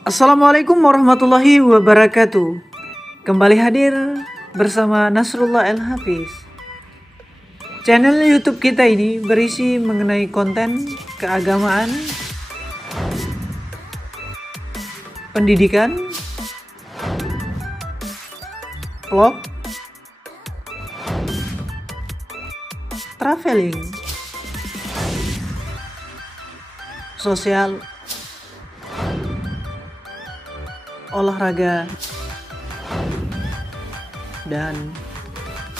Assalamualaikum warahmatullahi wabarakatuh. Kembali hadir bersama Nasrullah El Hafiz. Channel YouTube kita ini berisi mengenai konten keagamaan, pendidikan, vlog, traveling, sosial, olahraga, dan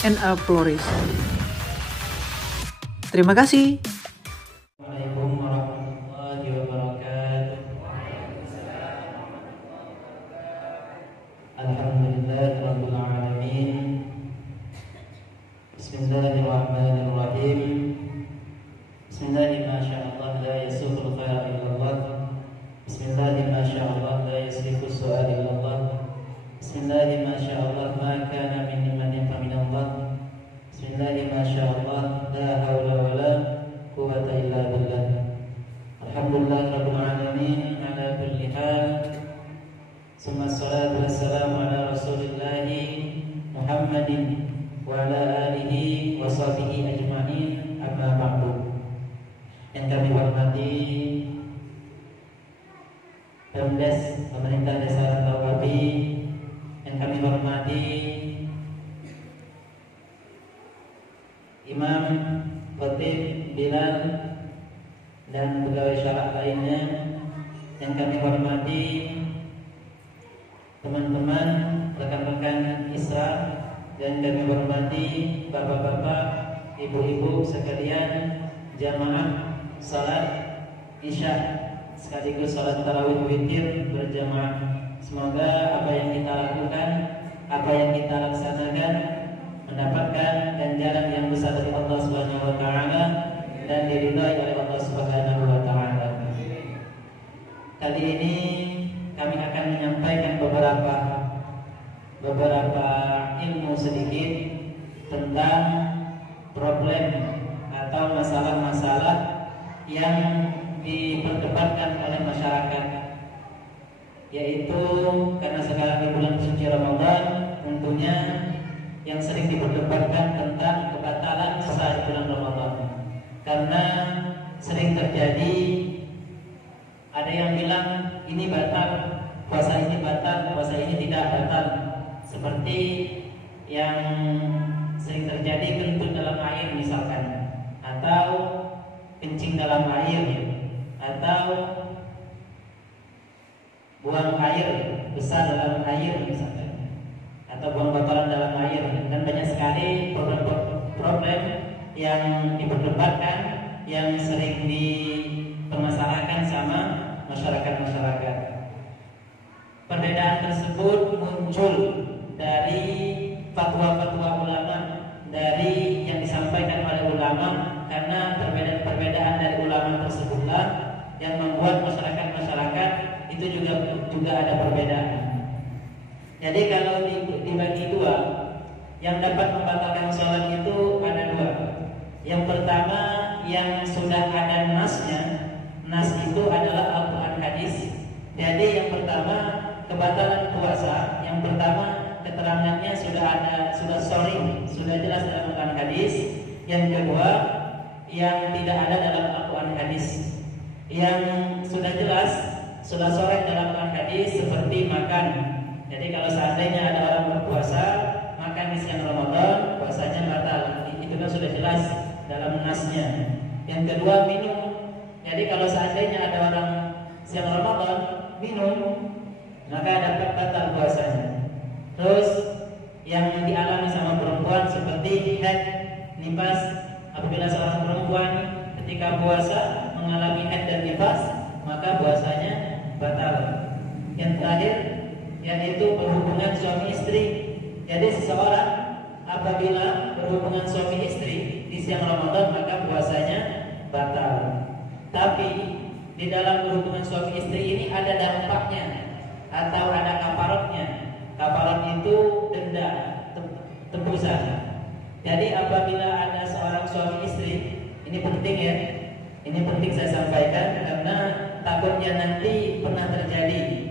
NA Floris. Terima kasih. Assalamualaikum warahmatullahi wabarakatuh. Alhamdulillahirabbil alamin. Bismillahirrahmanirrahim. Bismillahi ma sya'allah la yasuqul khaira illallah. Bismillahi ma sya'allah la yasrifu su'al illallah. Bismillahi ma sya'allah ma kana min ni'matin fa minallah. Bismillahi ma sya'allah la haula wa la quwwata illa billah. Alhamdulillah rabbil alamin ala kulli hal. Summa salatu wassalamu ala Rasulillah Muhammadin wa ala alihi wa sahbihi ajma'in, amma ba'du. Yang kami hormati Pemdes Pemerintah Desa Rantauwapi, yang kami hormati Imam, Khatib, Bilal, dan pegawai syara lainnya, yang kami hormati teman-teman, rekan-rekan Isra, dan kami hormati bapak-bapak, ibu-ibu sekalian, jamaah salat Isya sekaligus salat tarawih witir berjamaah. Semoga apa yang kita lakukan, apa yang kita laksanakan mendapatkan ganjaran yang besar dari Allah Subhanahu wa taala dan diridhai oleh Allah Subhanahu wa taala. Kali ini kami akan menyampaikan beberapa ilmu sedikit tentang problem atau masalah-masalah yang diperdebatkan oleh masyarakat, yaitu karena sekarang di bulan suci Ramadan, tentunya yang sering diperdebatkan tentang kebatalan puasa di bulan Ramadan. Karena sering terjadi ada yang bilang ini batal, puasa ini batal, puasa ini tidak batal. Seperti yang sering terjadi kentut dalam air misalkan, atau kencing dalam air, atau buang air besar dalam air misalkan, atau buang kotoran dalam air, dan banyak sekali problem yang diperdebatkan, yang sering dipermasalahkan sama masyarakat. Perbedaan tersebut muncul dari fatwa-fatwa ulama, dari yang disampaikan oleh ulama, karena perbedaan dari ulama tersebutlah yang membuat masyarakat itu juga ada perbedaan. Jadi kalau dibagi dua, yang dapat membatalkan sholat itu ada dua. Yang pertama yang sudah ada nasnya, nas itu adalah Al-Quran hadis. Jadi yang pertama kebatalan puasa, yang pertama keterangannya sudah jelas dalam Al-Quran hadis. Yang kedua yang tidak ada dalam Al-Quran hadis, yang sudah jelas, sudah sore dalam Al-Quran hadis, seperti makan. Jadi kalau seandainya ada orang berpuasa makan di siang Ramadan, puasanya batal. Itu kan sudah jelas dalam nasnya. Yang kedua minum. Jadi kalau seandainya ada orang siang Ramadan minum, maka dapat batal puasanya. Terus yang dialami sama perempuan seperti haid, nifas. Apabila seorang perempuan ketika puasa mengalami haid dan nifas, maka puasanya batal. Yang terakhir yaitu berhubungan suami istri. Jadi seseorang apabila berhubungan suami istri di siang Ramadan, maka puasanya batal. Tapi di dalam berhubungan suami istri ini ada dampaknya atau ada kafaratnya. Kafarat itu denda, tebusan. Jadi apabila ada seorang suami istri, ini penting ya, ini penting saya sampaikan karena takutnya nanti pernah terjadi.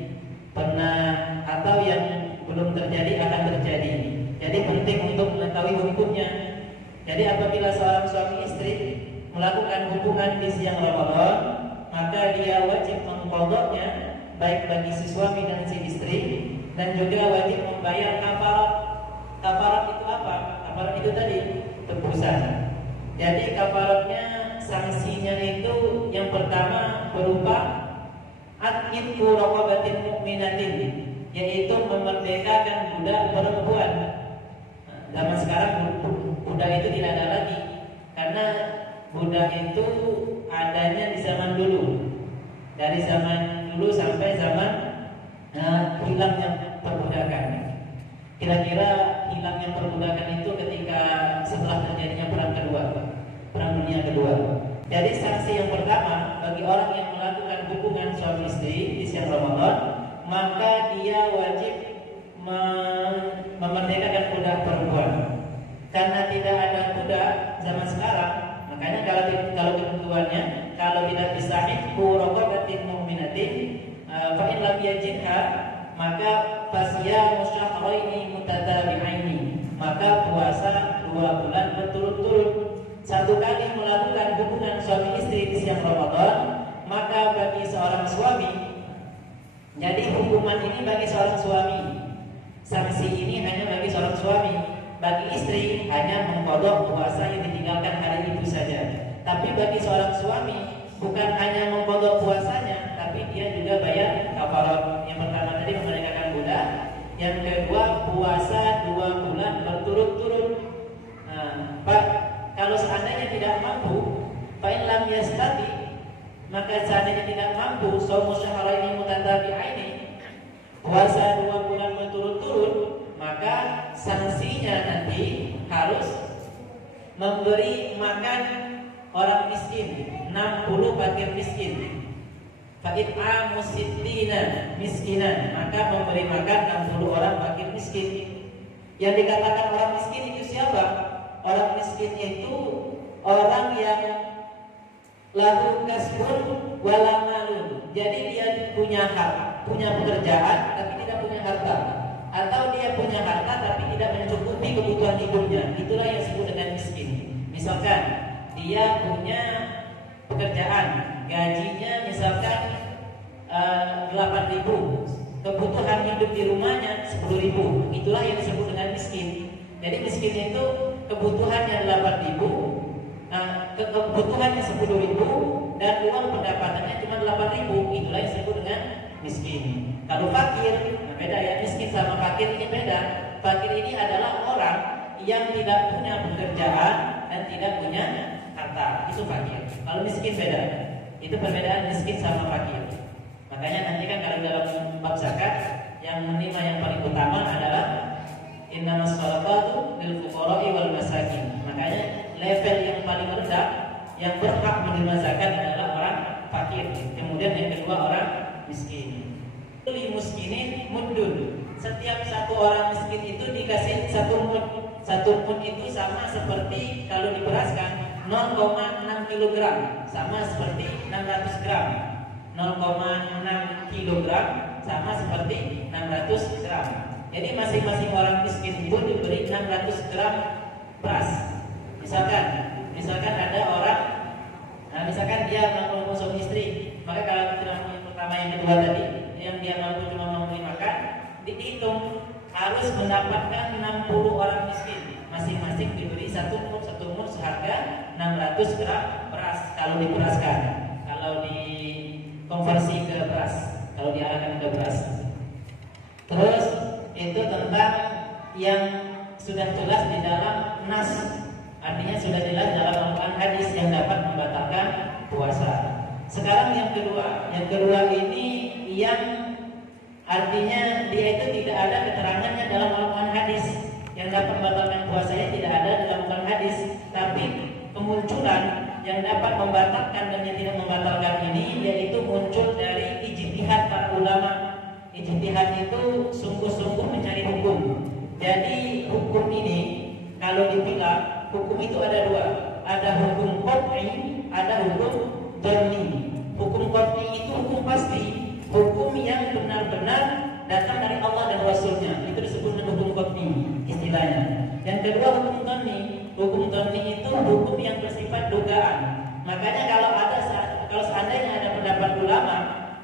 terjadi akan terjadi. Jadi penting untuk mengetahui hukumnya. Jadi apabila seorang suami istri melakukan hubungan di siang Ramadan, maka dia wajib mengqadhanya baik bagi si suami dan si istri, dan juga wajib membayar kafarat. Kafarat itu apa? Kafarat itu tadi tebusan. Jadi kafaratnya, sanksinya itu yang pertama berupa atqu raqabatin mu'minatin, yaitu memerdekakan budak perempuan. Zaman sekarang budak itu tidak ada lagi, karena budak itu adanya di zaman dulu. Dari zaman dulu sampai zaman hilangnya perbudakan. Kira-kira hilangnya perbudakan itu ketika setelah terjadinya Perang Dunia Kedua. Jadi sanksi yang pertama bagi orang yang melakukan hubungan suami istri di siang Ramadan, maka dia wajib memerdekakan budak perempuan. Karena tidak ada budak zaman sekarang, makanya kalau ketentuannya, kalau tidak bisa ihku raqabatin mu'minatin fa in lam yajidha, maka fasya musyahraini mutatabi'aini, maka puasa 2 bulan berturut-turut. Satu kali melakukan hubungan suami istri di siang Ramadan, maka bagi seorang suami, jadi hukuman ini bagi seorang suami, sanksi ini hanya bagi seorang suami. Bagi istri hanya mengqadha puasa yang ditinggalkan hari itu saja. Tapi bagi seorang suami bukan hanya mengqadha puasanya, tapi dia juga bayar kafarat. Yang pertama tadi memerdekakan budak, yang kedua puasa 2 bulan berturut-turut. Pak, kalau seandainya tidak mampu, fa in lam yastati, maka seandainya tidak mampu, shaumu syahraini mutatabi'aini, puasa 2 bulan berturut-turut, maka sanksinya nanti harus memberi makan orang miskin 60 fakir miskin. Fa'it'amu sittina miskinan, maka memberi makan 60 orang fakir miskin. Yang dikatakan orang miskin itu siapa? Orang miskin itu orang yang lahu kasbun wala malun. Jadi dia punya pekerjaan tapi tidak punya harta, atau dia punya harta tapi tidak mencukupi kebutuhan hidupnya. Itulah yang disebut dengan miskin. Misalkan dia punya pekerjaan, gajinya misalkan 8.000, kebutuhan hidup di rumahnya 10.000. Itulah yang disebut dengan miskin. Jadi miskin itu kebutuhannya 8.000, kebutuhannya 10.000, dan uang pendapatannya cuma 8.000. Itulah yang disebut dengan miskin. Kalau fakir, beda ya, miskin sama fakir ini beda. Fakir ini adalah orang yang tidak punya pekerjaan dan tidak punya harta, itu fakir. Kalau miskin beda. Itu perbedaan miskin sama fakir. Makanya nanti kan kalau dalam bab zakat, yang menerima yang paling utama adalah innamas shadaqatu lil fuqara'i wal masakin. Makanya level yang paling rendah yang berhak menerima zakat adalah orang fakir. Kemudian yang kedua orang miskin. Li muskinin muddun. Setiap satu orang miskin itu dikasih 1 mud. 1 mud itu sama seperti kalau diberaskan 0,6 kg, sama seperti 600 gram. 0,6 kg sama seperti 600 gram. Jadi masing-masing orang miskin itu diberi 600 gram beras. Misalkan ada orang, misalkan dia mampu suami istri, maka kalau yang pertama yang kedua tadi, yang dia mampu cuma memberi makan, dihitung harus mendapatkan 60 orang miskin. Masing-masing diberi 1 mud seharga 600 gram beras kalau diberaskan. Kalau dikonversi ke beras, kalau diarahkan ke beras. Terus itu tentang yang sudah jelas di dalam nas, artinya sudah jelas dalam Al-Quran hadis yang dapat membatalkan puasa. Sekarang yang kedua ini yang artinya dia itu tidak ada keterangannya dalam Al-Quran hadis, yang dapat membatalkan puasanya tidak ada dalam Al-Quran hadis, tapi kemunculan yang dapat membatalkan dan yang tidak membatalkan ini yaitu muncul dari ijtihad para ulama. Ijtihad itu sungguh-sungguh mencari hukum. Jadi hukum ini kalau dibilang hukum itu ada 2, ada hukum qat'i, ada hukum dhanni. Hukum qat'i itu hukum pasti, hukum yang benar-benar datang dari Allah dan Rasulnya. Itu disebut Yang kedua hukum dhanni. Hukum dhanni itu hukum yang bersifat dugaan. Makanya kalau seandainya ada pendapat ulama,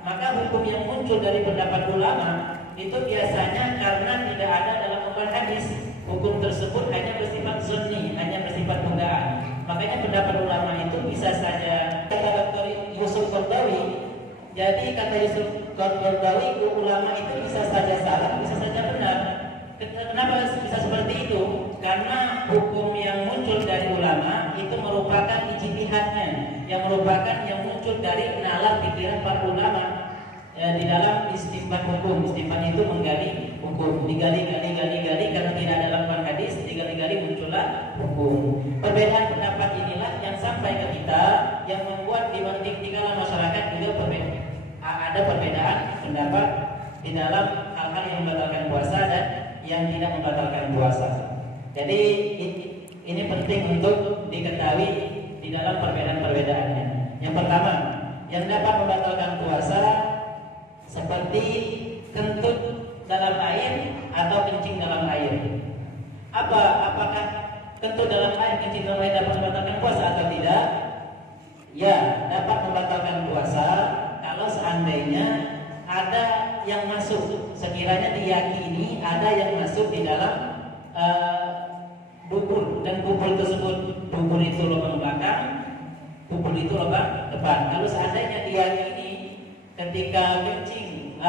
maka hukum yang muncul dari pendapat ulama itu biasanya karena tidak ada dalam Al-Quran hadis. Hukum tersebut hanya bersifat sunni, hanya bersifat dugaan. Makanya pendapat ulama itu bisa saja kata Dr. Yusuf Qaradawi. Jadi kata Yusuf Qaradawi, ulama itu bisa saja salah, bisa saja benar. Kenapa bisa seperti itu? Karena hukum yang muncul dari ulama itu merupakan ijtihadnya, yang merupakan yang muncul dari nalar pikiran para ulama di dalam istinbat hukum. Istinbat itu menggali hukum, digali karena tidak ada dalam hadis, digali muncullah hukum. Perbedaan pendapat inilah yang sampai ke kita, yang membuat di kalangan masyarakat juga ada perbedaan pendapat di dalam hal-hal yang membatalkan puasa dan yang tidak membatalkan puasa. Jadi ini penting untuk diketahui di dalam perbedaan-perbedaannya. Yang pertama, yang dapat membatalkan puasa seperti kentut dalam air atau kencing dalam air. Apakah kentut dalam air, kencing dalam air dapat membatalkan puasa atau tidak? Ya, dapat membatalkan puasa kalau seandainya ada yang masuk, sekiranya diyakini ada yang masuk di dalam dubur, dan dubur tersebut, dubur itu lubang belakang, dubur itu lubang depan. Kalau seandainya diyakini ketika kencing,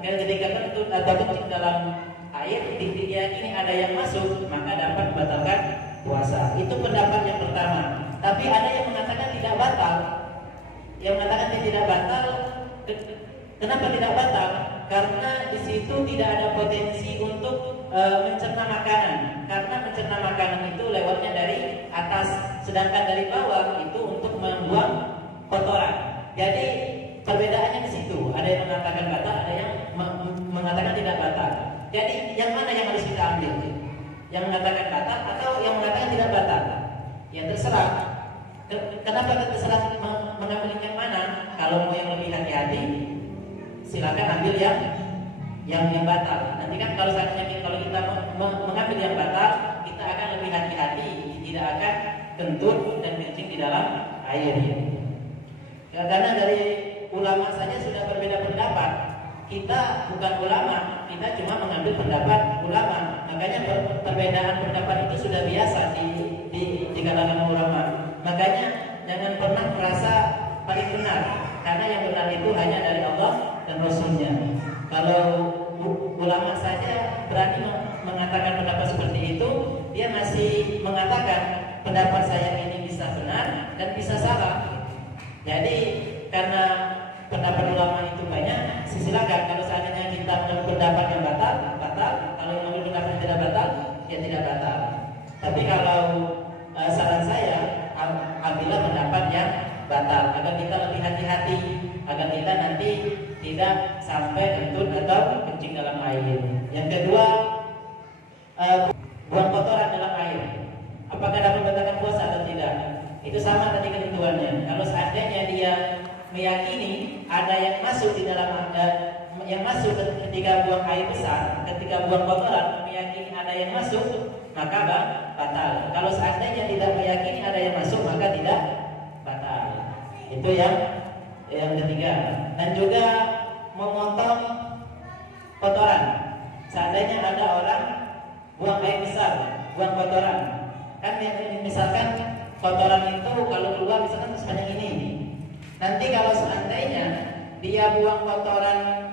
ketika kentut atau kencing dalam air diyakini ada yang masuk, maka dapat membatalkan puasa. Itu pendapat yang pertama. Tapi ada yang mengatakan tidak batal. Yang mengatakan tidak batal. Kenapa tidak batal? Karena di situ tidak ada potensi untuk mencerna makanan. Karena mencerna makanan itu lewatnya dari atas, sedangkan dari bawah itu untuk membuang kotoran. Jadi perbedaannya di situ. Ada yang mengatakan batal, ada yang mengatakan tidak batal. Jadi yang mana yang harus kita ambil? Yang mengatakan batal atau yang mengatakan tidak batal? Ya terserah. Kenapa terserah mengambil yang mana? Kalau mau yang lebih hati-hati, silakan ambil yang batal. Nanti kan kalau kita mengambil yang batal, kita akan lebih hati-hati, tidak akan kentut dan kencing di dalam air. Ya, karena dari ulama saja sudah berbeda pendapat. Kita bukan ulama, kita cuma mengambil pendapat ulama. Makanya perbedaan pendapat itu sudah biasa di kalangan ulama. Makanya jangan pernah merasa paling benar, karena yang benar itu hanya dari Allah dan Rasulnya. Kalau ulama saja berani mengatakan pendapat seperti itu, dia masih mengatakan pendapat saya ini bisa benar dan bisa salah. Jadi karena pendapat ulama itu banyak, silakan. Kalau seandainya kita mengambil pendapat yang batal. Kalau yang mengambil pendapat yang tidak batal, ya tidak batal. Tapi kalau saran saya, ambillah pendapat yang batal agar kita lebih hati-hati, agar kita nanti tidak sampai kentut atau kencing dalam air. Yang kedua, buang kotoran dalam air. Apakah dapat membatalkan puasa atau tidak? Itu sama tadi ketentuannya. Kalau seandainya dia meyakini ada yang masuk di dalam yang masuk ketika buang air besar, ketika buang kotoran, meyakini ada yang masuk, maka batal. Kalau seandainya tidak meyakini ada yang masuk, maka tidak batal. Itu yang ketiga. Dan juga memotong kotoran. Seandainya ada orang buang air besar, buang kotoran, kan misalkan kotoran itu kalau keluar misalkan sebanyak ini. Nanti kalau seandainya dia buang kotoran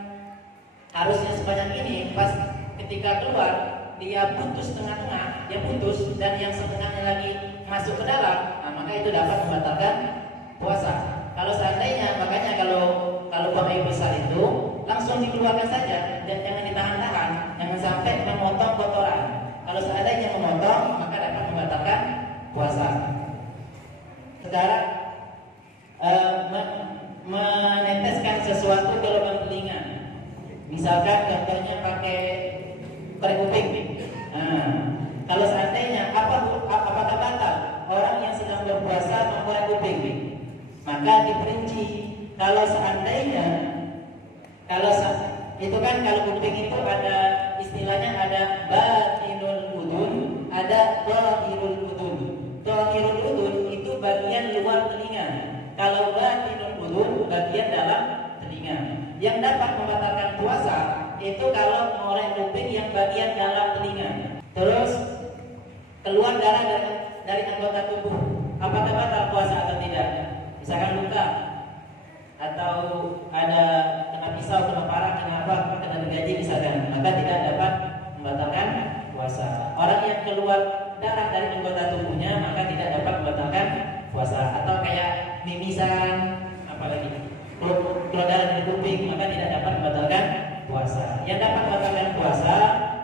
harusnya sebanyak ini, pas ketika keluar dia putus tengah-tengah, dia putus dan yang setengahnya lagi masuk ke dalam, maka itu dapat membatalkan puasa. Kalau seandainya, makanya kalau buang air besar itu langsung dikeluarkan saja dan jangan ditahan-tahan, jangan sampai memotong kotoran. Kalau seandainya memotong, maka dapat membatalkan puasa. Sekarang meneteskan sesuatu ke lubang telinga, misalkan contohnya pakai korek kuping. Kalau seandainya apakah batal orang yang sedang berpuasa mengkorek kuping? Maka diperinci. Kalau seandainya itu kan kalau kuping itu ada istilahnya ada batinul udun, ada dhahirul udhun. Dhahirul udhun itu bagian luar telinga. Kalau batinul udhun bagian dalam telinga. Yang dapat membatalkan puasa itu kalau ngorek kuping yang bagian dalam telinga. Terus keluar darah dari anggota tubuh. Apakah batal puasa atau tidak? Misalkan luka atau ada kena pisau, kena parang, kena apa, kena gergaji misalkan, maka tidak dapat membatalkan puasa. Orang yang keluar darah dari anggota tubuhnya maka tidak dapat membatalkan puasa. Atau kayak mimisan, apalagi keluar darah dari kuping, maka tidak dapat membatalkan puasa. Yang dapat membatalkan puasa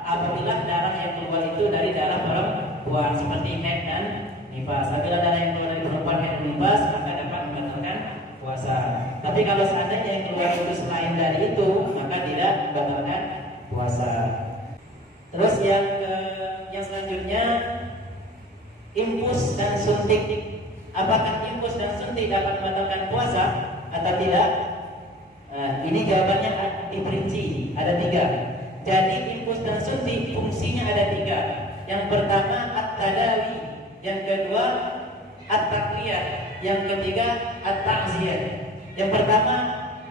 apabila darah yang keluar itu dari darah perempuan seperti haid dan nifas. Apabila darah yang keluar dari perempuan haid dan nifas maka dapat membatalkan puasa. Tapi kalau seandainya yang keluar itu selain dari itu maka tidak membatalkan puasa. Terus yang selanjutnya infus dan suntik. Apakah infus dan suntik dapat membatalkan puasa atau tidak? Ini jawabannya diperinci, ada 3. Jadi infus dan suntik fungsinya ada 3. Yang pertama at-tadawi, yang kedua at-taqwiyah, yang ketiga at-ta'ziyah. Yang pertama,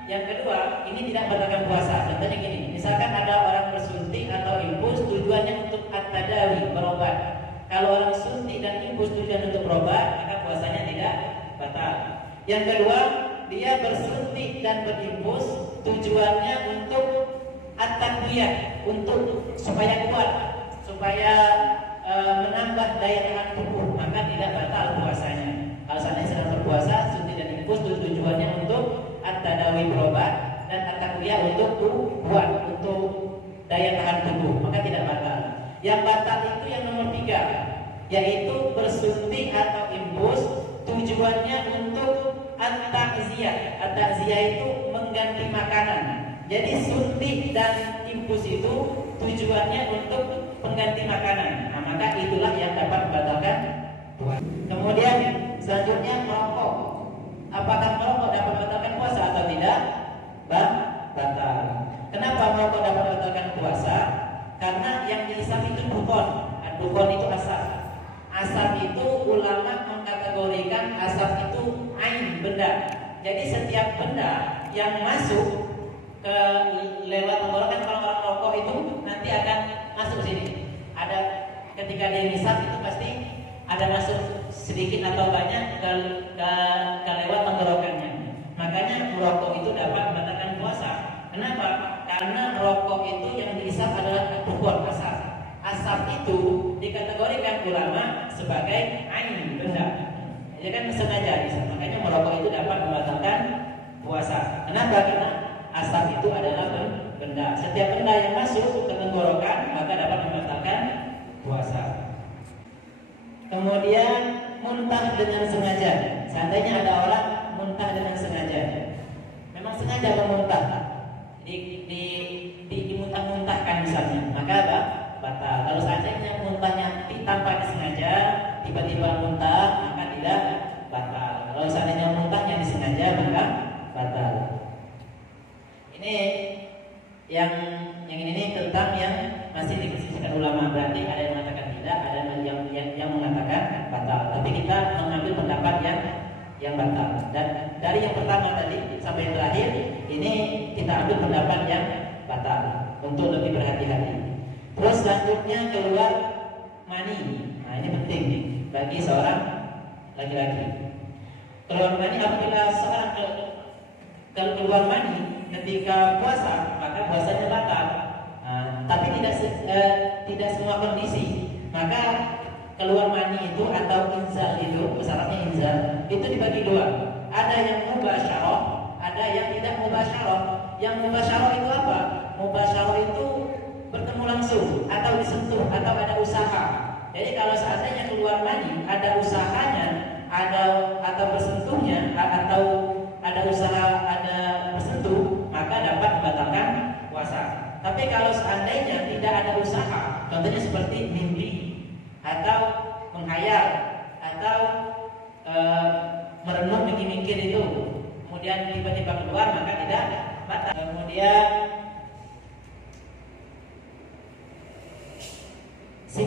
yang kedua ini tidak membatalkan puasa. Contohnya gini, misalkan ada orang bersuntik atau infus tujuannya untuk at-tadawi, berobat. Kalau orang suntik dan infus tujuan untuk berobat, maka puasanya tidak batal. Yang kedua, dia bersuntik dan berinfus tujuannya untuk at-taqwiyah, untuk supaya kuat, supaya menambah daya tahan tubuh, maka tidak batal puasanya. Kalau seandainya sedang berpuasa, suntik dan infus tujuannya untuk at-tadawi, berobat, dan at-taqwiyah untuk kuat, untuk daya tahan tubuh, maka tidak batal. Yang batal itu yang nomor 3, yaitu bersuntik atau infus tujuannya untuk at-ta'ziyah. At-ta'ziyah itu mengganti makanan. Jadi suntik dan infus itu tujuannya untuk pengganti makanan. Nah, maka itulah yang dapat membatalkan puasa. Kemudian selanjutnya merokok. Apakah merokok dapat membatalkan puasa atau tidak? Batal. Kenapa merokok dapat membatalkan puasa? Karena yang dihisap itu dukon. Dukon itu asap. Asap itu ulama mengkategorikan asap itu ain, benda. Jadi setiap benda yang masuk ke lewat tenggorokan kalau orang rokok itu nanti akan masuk sini. Ada ketika dia hisap itu pasti ada masuk sedikit atau banyak ke lewat tenggorokannya. Makanya merokok itu dapat membatalkan puasa. Kenapa? Karena merokok itu yang dihisap adalah dukun, asap. Asap itu dikategorikan ulama sebagai ain, benda. Ya kan sengaja hisap. Makanya merokok itu dapat membatalkan puasa. Kenapa? Karena asap itu adalah benda. Setiap benda yang masuk ke tenggorokan maka dapat membatalkan puasa. Kemudian muntah dengan sengaja. Seandainya ada orang muntah dengan sengaja, memang sengaja memuntah, dimuntah-muntahkan misalnya, maka apa? Batal. Kalau seandainya muntahnya tanpa disengaja, tiba-tiba muntah, maka tidak batal. Kalau seandainya muntahnya disengaja, maka batal. Ini yang ini tentang yang masih diperselisihkan ulama. Berarti ada yang mengatakan tidak, ada yang mengatakan batal. Tapi kita mengambil pendapat yang batal. Dan dari yang pertama tadi sampai yang terakhir ini kita ambil pendapat yang batal untuk lebih berhati-hati. Terus selanjutnya keluar mani. Nah ini penting bagi seorang laki-laki. Keluar mani apabila seorang keluar mani ketika puasa maka puasanya batal. Tapi tidak semua kondisi. Maka keluar mani itu atau inzal itu, syaratnya inzal itu dibagi 2. Ada yang mubasyarah, ada yang tidak mubasyarah. Yang mubasyarah itu apa? Mubasyarah itu bertemu langsung atau disentuh atau ada usaha. Jadi kalau seandainya keluar mani ada usahanya, ada atau bersentuhnya atau ada usaha, ada bersentuh, maka dapat membatalkan puasa. Tapi kalau seandainya tidak ada usaha, contohnya seperti mimpi atau menghayal atau merenung mikir-mikir itu, kemudian tiba-tiba keluar, maka tidak batal. Kemudian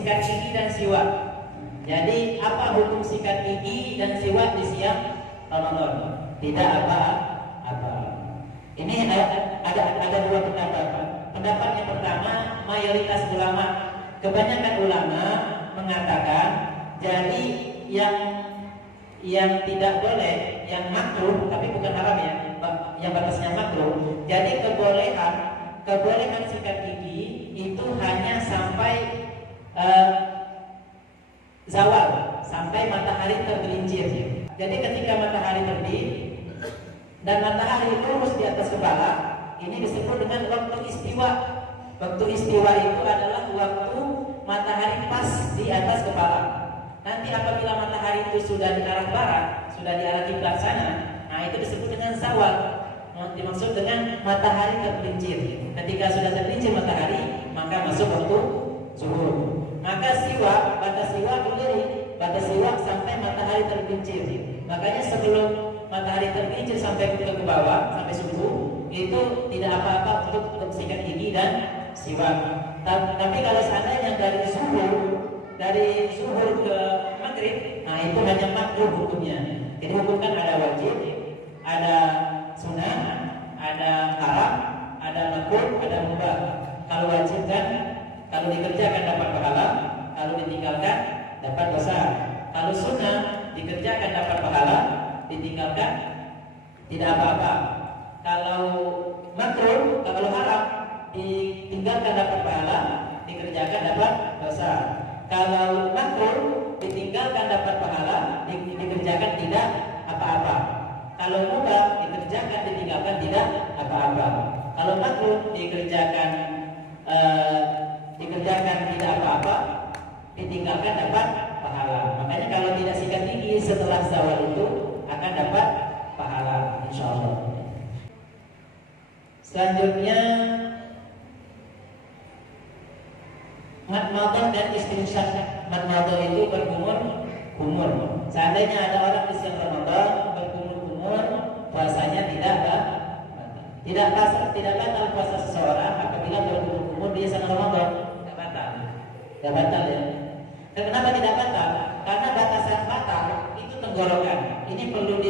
sikat gigi dan siwak. Jadi apa hukum sikat gigi dan siwak di siang Ramadan? Tidak apa-apa. Ini ada dua pendapat. Pendapat yang pertama, mayoritas ulama, kebanyakan ulama mengatakan jadi yang tidak boleh, yang makruh tapi bukan haram ya, yang batasnya makruh. Jadi kebolehan sikat gigi itu hanya sampai zawal, sampai matahari tergelincir. Jadi ketika matahari terbit dan matahari lurus di atas kepala, ini disebut dengan waktu istiwa. Waktu istiwa itu adalah waktu matahari pas di atas kepala. Nanti apabila matahari itu sudah di arah barat, sudah di arah kiblat sana, nah itu disebut dengan zawal. Dimaksud dengan matahari tergelincir. Ketika sudah tergelincir matahari, maka masuk waktu zuhur. Maka siwak, batas siwak berdiri, batas siwak sampai matahari tergelincir. Makanya sebelum matahari tergelincir sampai ke bawah, sampai subuh, itu tidak apa-apa untuk sikat gigi dan siwak. Tapi kalau seandainya dari zuhur ke maghrib, nah itu hanya makruh hukumnya. Jadi hukum kan ada wajib, ada sunnah, ada haram, ada makruh, ada mubah. Kalau wajib kan, kalau dikerjakan dapat pahala, kalau ditinggalkan dapat dosa. Kalau sunnah dikerjakan dapat pahala, ditinggalkan tidak apa-apa. Kalau makruh, kalau haram ditinggalkan dapat pahala, dikerjakan dapat dosa. Kalau makruh ditinggalkan dapat pahala, dikerjakan tidak apa-apa. Kalau mubah dikerjakan ditinggalkan tidak apa-apa. Kalau makruh dikerjakan tidak apa-apa, ditinggalkan dapat pahala. Makanya kalau tidak sikat gigi setelah zawal itu akan dapat pahala, insyaallah. Selanjutnya madmadah dan istinsyaq. Madmadah itu berkumur. Seandainya ada orang di siang Ramadan berkumur, puasanya tidak batal puasa seseorang apabila berkumur di siang Ramadan. Tidak batal ya. Dan kenapa tidak batal? Karena batasan batal itu tenggorokan. Ini perlu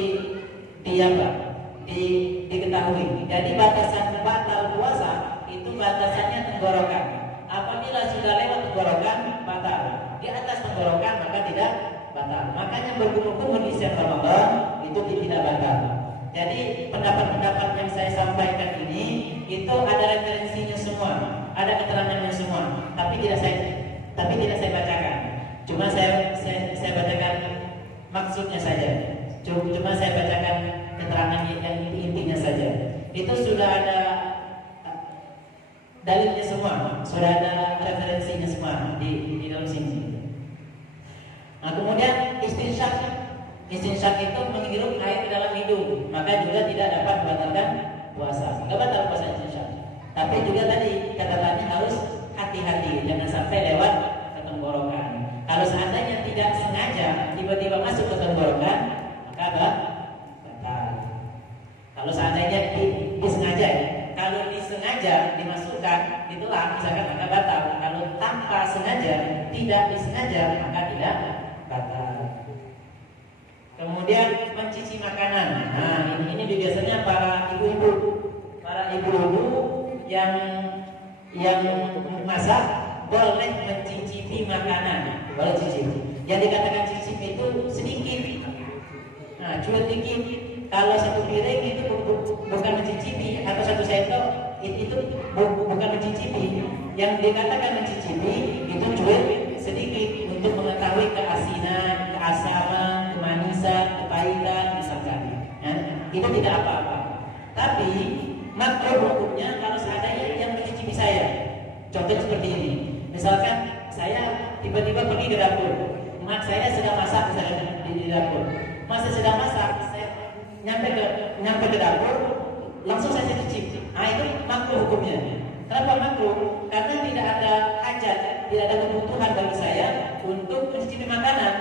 diketahui. Jadi batasan batal puasa itu batasannya tenggorokan. Apabila sudah lewat tenggorokan batal, di atas tenggorokan maka tidak batal. Makanya berkumur di siang Ramadan itu tidak batal. Jadi pendapat-pendapat yang saya sampaikan ini itu ada referensinya semua, ada keterangannya semua, tapi tidak saya bacakan. Cuma saya bacakan maksudnya saja. Cuma saya bacakan keterangannya yang intinya saja. Itu sudah ada dalilnya semua, sudah ada referensinya semua di dalam sini. Nah, kemudian istinsyaq itu menghirup air ke dalam hidung, maka juga tidak dapat membatalkan puasa. Tidak batal puasa istinsyaq. Tapi juga tadi catatannya harus hati-hati, jangan sampai lewat ke tenggorokan. Kalau seandainya tidak sengaja tiba-tiba masuk ke tenggorokan, maka batal. Kalau seandainya disengaja ya. Kalau disengaja dimasukkan itulah misalkan maka batal. Kalau tanpa sengaja, tidak disengaja maka tidak batal. Kemudian mencuci makanan. Nah, ini biasanya para ibu-ibu yang masak boleh mencicipi makanan, boleh cicipi. Yang dikatakan cicipi itu sedikit. Nah, cuma sedikit. Kalau satu piring itu bukan mencicipi, atau satu sendok itu bukan mencicipi. Yang dikatakan mencicipi itu cuit sedikit untuk mengetahui keasinan, keasaman, kemanisan, kepahitan misalkan. Nah, itu tidak apa-apa. Tapi makruh hukumnya kalau seandainya yang mencicipi saya. Contoh seperti ini. Misalkan saya tiba-tiba pergi ke dapur, mak saya sedang masak misalnya di dapur. Masa sedang masak, saya nyampe ke dapur, langsung saya cicip. Nah, itu makruh hukumnya. Kenapa makruh? Karena tidak ada hajat, tidak ada kebutuhan bagi saya untuk mencicipi makanan.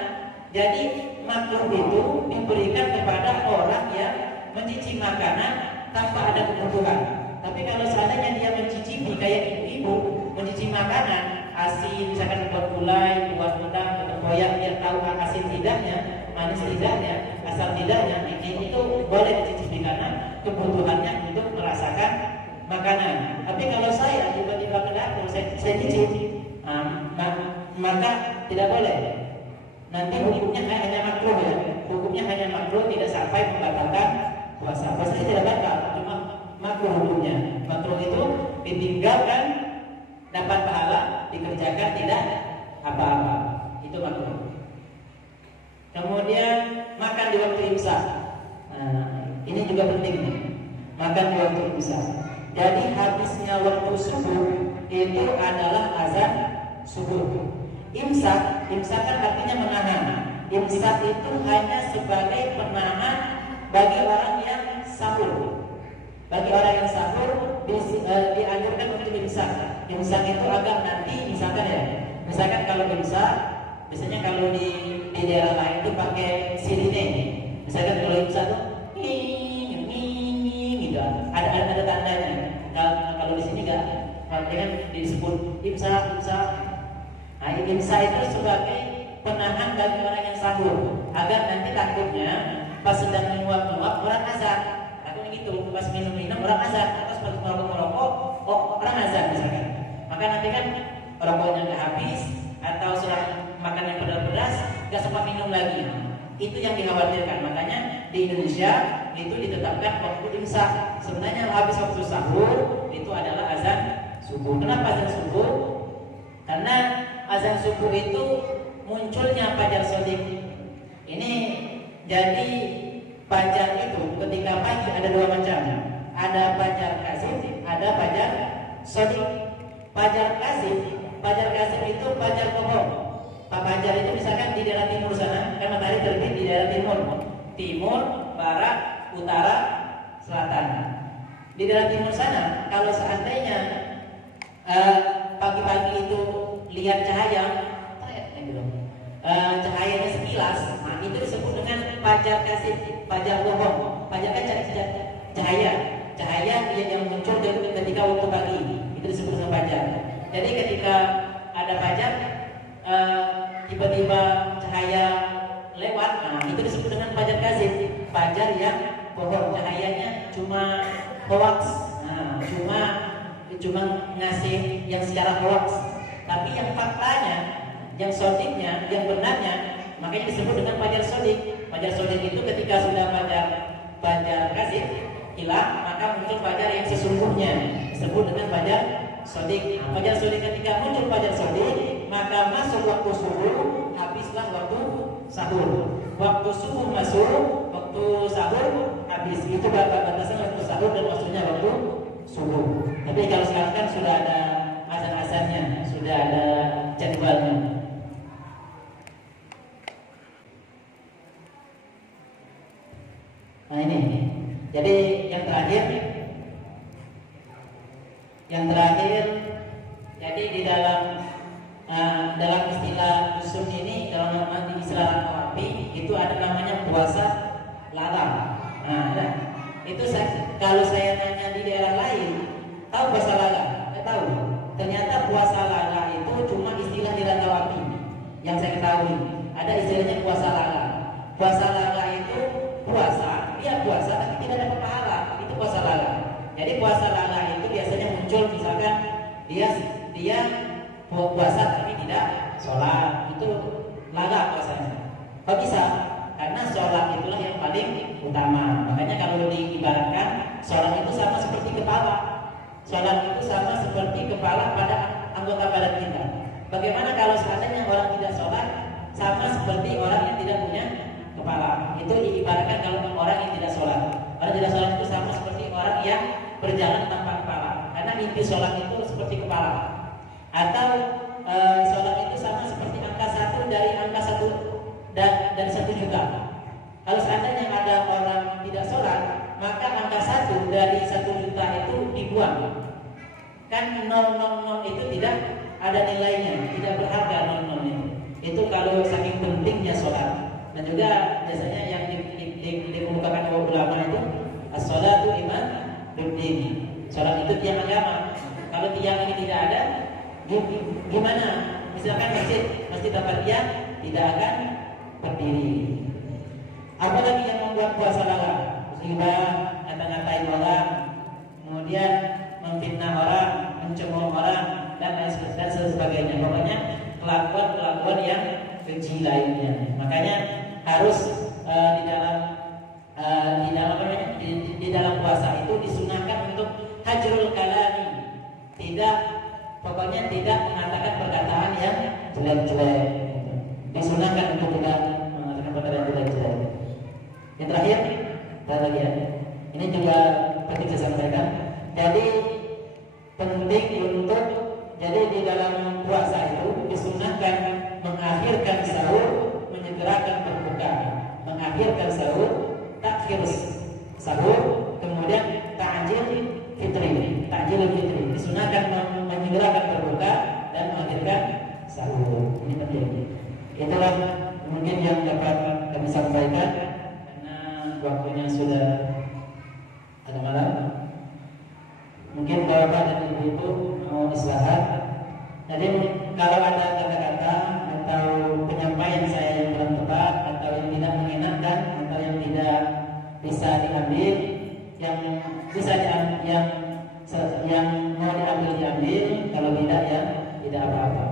Jadi makruh itu diberikan kepada orang yang mencicipi makanan tanpa ada kebutuhan. Tapi kalau seandainya dia mencicipi kayak ibu-ibu mencicipi makanan asin, misalkan buat gulai lidahnya, asal lidahnya itu boleh dicicipi karena kebutuhannya untuk merasakan makanan. Tapi kalau saya tiba-tiba ke dapur, saya cicip, maka tidak boleh. Nanti hukumnya hanya makruh ya. Hukumnya hanya makruh, tidak sampai membatalkan puasa. Puasanya tidak batal, cuma makruh hukumnya. Makruh itu ditinggalkan dapat pahala, dikerjakan tidak apa-apa. Itu makruh. Kemudian makan di waktu imsak. Ini juga penting nih. Makan di waktu imsak. Jadi habisnya waktu subuh itu adalah azan subuh. Imsak kan artinya menahan. Imsak itu hanya sebagai penahan bagi orang yang sahur. Bagi orang yang sahur dianjurkan untuk imsak. Imsak itu agak nanti misalkan kalau imsak, biasanya kalau di daerah lain itu pakai sirine. Misalkan kalau imsak tuh gitu. Ada tandanya. Kalau di sini enggak, kan disebut imsak. Imsak itu sebagai penahan bagi orang yang sahur, agar nanti takutnya pas sedang menyuap orang azan. Takutnya gitu, pas minum orang azan, atau pas merokok orang azan misalkan. Maka nanti kan rokoknya nggak habis, atau sudah makan yang pedas-pedas nggak sempat minum lagi. Itu yang dikhawatirkan. Makanya di Indonesia itu ditetapkan waktu imsak. Sebenarnya habis waktu sahur itu adalah azan subuh. Kenapa azan subuh? Karena azan subuh itu munculnya fajar shadiq. Ini jadi fajar itu ketika pagi ada dua macam. Ada fajar kazib, ada fajar shadiq. Fajar kazib itu fajar bohong. Fajar itu misalkan di daerah timur sana, kan matahari terbit di daerah timur, barat, utara, selatan. Di daerah timur sana, kalau seandainya pagi-pagi itu lihat cahaya, cahayanya sekilas, itu disebut dengan fajar kasih, fajar bohong. Fajar kan cahaya yang muncul ketika waktu pagi, itu disebut dengan fajar. Jadi ketika ada fajar, tiba-tiba cahaya lewat, itu disebut dengan fajar kasih, fajar yang bohong. Cahayanya cuma hoax, cuma ngasih yang secara hoax. Tapi yang faktanya, yang shadiknya, yang benarnya, makanya disebut dengan fajar shadiq. Fajar shadiq itu ketika sudah fajar kasih hilang, maka muncul fajar yang sesungguhnya, disebut dengan fajar shadiq. Fajar shadiq ketika muncul fajar shadiq, maka masuk waktu subuh, habislah waktu sahur. Waktu subuh masuk, waktu sahur habis. Itu batasan waktu sahur dan maksudnya waktu subuh. Tapi kalau sekarang kan sudah ada azan-azannya, sudah ada jadwalnya. Nah ini, jadi yang terakhir, jadi di dalam istilah dusun ini, dalam istilah Arabi itu ada namanya puasa lalak. Itu kalau saya tanya di daerah lain, tahu puasa lalak? Nggak tahu. Ternyata puasa lalak itu cuma istilah di Arabi yang saya ketahui. Ada istilahnya puasa lalak. Puasa lalak itu puasa tapi tidak ada pahala, itu puasa lalak. Jadi puasa lalak itu biasanya muncul misalkan dia puasa tapi tidak sholat, itu lalak puasanya. Kok bisa? Karena sholat itulah yang paling utama. Makanya kalau diibaratkan, sholat itu sama seperti kepala. Sholat itu sama seperti kepala pada anggota badan kita. Bagaimana kalau seandainya orang tidak sholat, sama seperti orang yang tidak punya kepala. Itu diibaratkan kalau orang yang tidak sholat. Orang tidak sholat itu sama seperti orang yang berjalan tanpa kepala. Karena inti sholat itu seperti kepala. Atau sholat itu sama seperti angka 1 dari angka 1 dan 1 juta. Kalau seandainya ada orang tidak sholat, maka angka 1 dari 1 juta itu dibuang. Kan 000 itu tidak ada nilainya, tidak berharga 000 itu. Itu kalau saking pentingnya sholat. Dan juga biasanya yang dikemukakan oleh ulama itu as-sholatu iman bid-din. Sholat itu tiang agama. Kalau tiang ini tidak ada, gimana? Misalkan masjid dapat tiang, tidak akan berdiri. Apalagi yang membuat puasa lalai, riba, ngata-ngatain orang, kemudian memfitnah orang, mencemooh orang, dan lain sebagainya. Pokoknya kelakuan-kelakuan yang keji lainnya. Makanya harus di dalam puasa itu disunahkan untuk hajrul kalami, pokoknya tidak mengatakan perkataan yang jelek-jelek. Disunahkan untuk tidak mengatakan perkataan jelek-jelek. Yang terakhir, lagi ya. Ini juga penting saya sampaikan. Jadi penting untuk di dalam puasa itu disunahkan mengakhirkan sahur, menyegerakan berbuka. Mengakhirkan sahur, takhir sahur, kemudian ta'jil fitri. Disunahkan menyegerakan berbuka dan mengakhirkan sahur. Ini penting. Itulah mungkin yang dapat kami sampaikan karena waktunya sudah ada malam. Mungkin bapak dan ibu mau istirahat. Jadi kalau ada kata-kata atau penyampaian saya yang kurang tepat atau yang tidak mengenakan atau yang tidak bisa diambil, yang mau diambil, kalau tidak ya tidak apa-apa.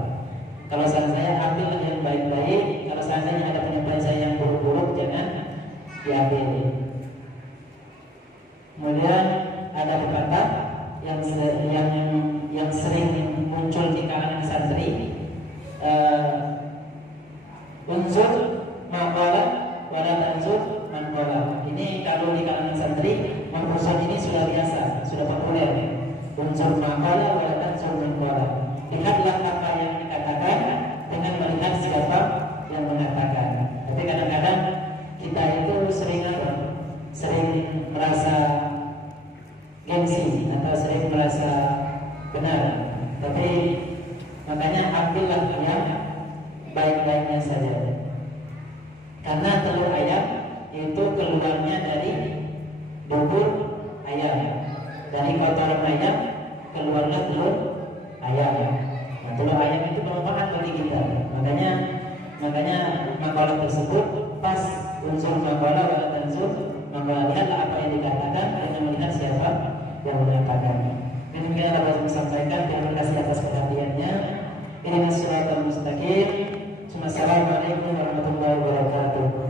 Kalau saran saya ambil yang baik-baik. Kalau seandainya ada penyampaian saya yang buruk-buruk, jangan diambil. Kemudian ada pepatah yang sering muncul di kalangan santri, unsur maqala wala tanzur man qala. Ini kalau di kalangan santri, maksud ini sudah biasa, sudah populer. Unsur maqala wala tanzur man qala. Lihatlah apa yang dikatakan dengan melihat siapa yang mengatakan. Tapi kadang-kadang kita itu sering merasa gengsi atau sering merasa benar. Tapi makanya ambillah yang baik-baiknya saja. Karena telur ayam itu keluarnya dari bubur ayam. Dari kotoran ayam keluarlah telur ayam. Nah, telur ayam itu bermanfaat bagi kita. Makanya makalah tersebut pas unsur makalah wala tanzur. Maka lihatlah apa yang dikatakan dengan melihat siapa yang mengatakan. Demikian dapat saya sampaikan. Terima kasih atas perhatiannya. Ini siratal mustaqim. Assalamualaikum warahmatullahi wabarakatuh.